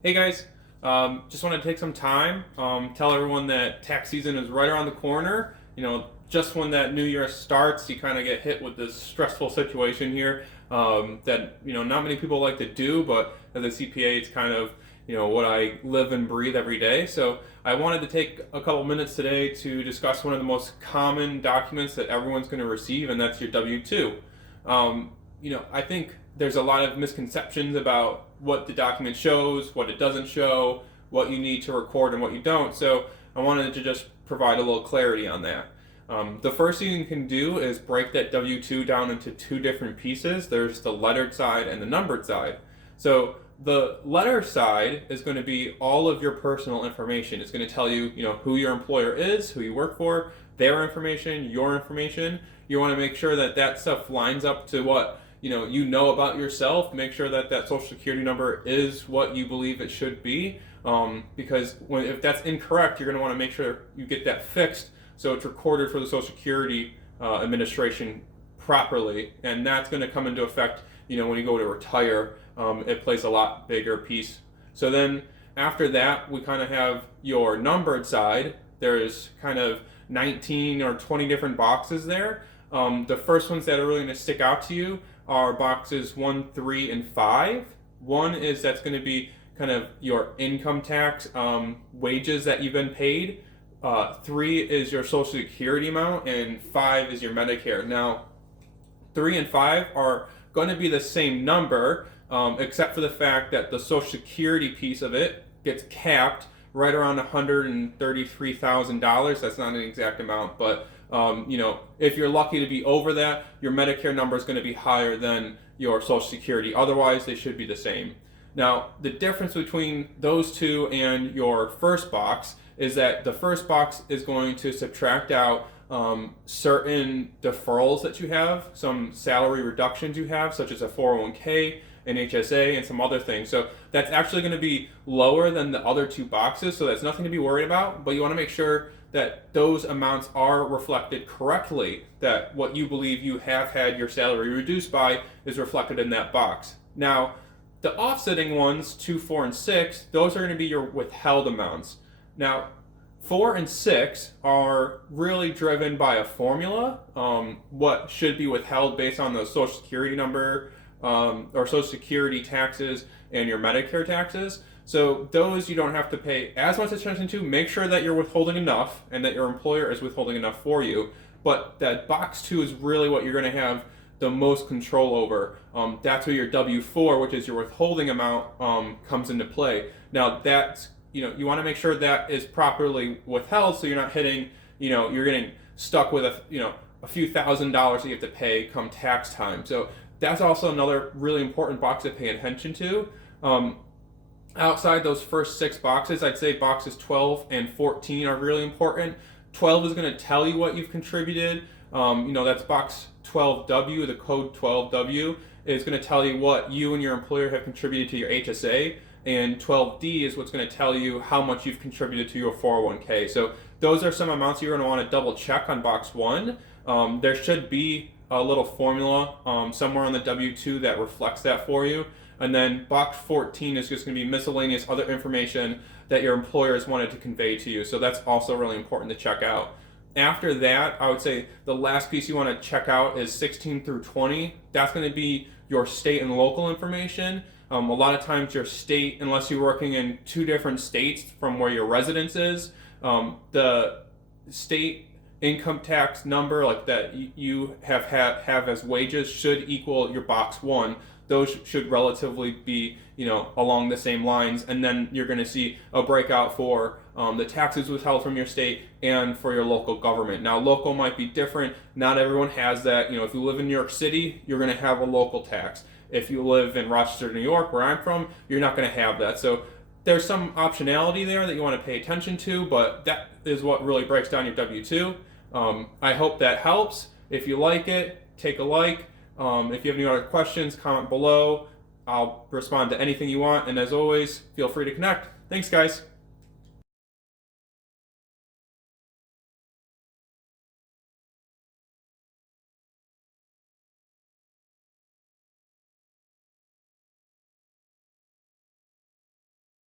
Hey guys, just want to take some time, tell everyone that tax season is right around the corner. Just when that new year starts, you kind of get hit with this stressful situation here that not many people like to do, but as a CPA, it's kind of what I live and breathe every day. So I wanted to take a couple minutes today to discuss one of the most common documents that everyone's going to receive, and that's your W-2. I think there's a lot of misconceptions about what the document shows, what it doesn't show, what you need to record and what you don't. So I wanted to just provide a little clarity on that. The first thing you can do is break that W-2 down into two different pieces. There's the lettered side and the numbered side. So the letter side is going to be all of your personal information. It's going to tell you, who your employer is, who you work for, their information, your information. You want to make sure that that stuff lines up to what you know about yourself. Make sure that that social security number is what you believe it should be, because if that's incorrect, you're going to want to make sure you get that fixed so it's recorded for the Social Security Administration properly, and that's going to come into effect when you go to retire. It plays a lot bigger piece. So then after that, we kind of have your numbered side. There's kind of 19 or 20 different boxes there. The first ones that are really going to stick out to you are boxes 1, 3, and 5. 1 is that's going to be kind of your income tax, wages that you've been paid. 3 is your Social Security amount, and 5 is your Medicare. Now, 3 and 5 are going to be the same number, except for the fact that the Social Security piece of it gets capped right around $133,000. That's not an exact amount, but if you're lucky to be over that, your Medicare number is going to be higher than your Social Security. Otherwise, they should be the same. Now, the difference between those two and your first box is that the first box is going to subtract out certain deferrals that you have, some salary reductions you have, such as a 401k, an HSA, and some other things. So that's actually going to be lower than the other two boxes, so that's nothing to be worried about, but you want to make sure that those amounts are reflected correctly, that what you believe you have had your salary reduced by is reflected in that box. Now, the offsetting ones, 2, 4, and 6, those are going to be your withheld amounts. Now, 4 and 6 are really driven by a formula, what should be withheld based on the Social Security number, or Social Security taxes and your Medicare taxes. So those you don't have to pay as much attention to. Make sure that you're withholding enough and that your employer is withholding enough for you. But that box 2 is really what you're going to have the most control over. That's where your W-4, which is your withholding amount, comes into play. Now that's, you want to make sure that is properly withheld so you're not hitting, you're getting stuck with a few $1,000s that you have to pay come tax time. So that's also another really important box to pay attention to. Outside those first 6 boxes, I'd say boxes 12 and 14 are really important. 12 is going to tell you what you've contributed. That's box 12W, the code 12W is going to tell you what you and your employer have contributed to your HSA. And 12D is what's going to tell you how much you've contributed to your 401k. So those are some amounts you're going to want to double check on box 1. There should be a little formula somewhere on the W-2 that reflects that for you. And then box 14 is just going to be miscellaneous other information that your employers wanted to convey to you. So that's also really important to check out. After that, I would say the last piece you want to check out is 16 through 20. That's going to be your state and local information. A lot of times your state, unless you're working in 2 different states from where your residence is, the state income tax number like that you have as wages should equal your box 1. Those should relatively be along the same lines, and then you're going to see a breakout for the taxes withheld from your state and for your local government. Now, local might be different. Not everyone has that. If you live in New York City, you're going to have a local tax. If you live in Rochester, New York, where I'm from, you're not going to have that. So there's some optionality there that you want to pay attention to, but that is what really breaks down your W-2. I hope that helps. If you like it, take a like. If you have any other questions, comment below. I'll respond to anything you want. And as always, feel free to connect. Thanks, guys.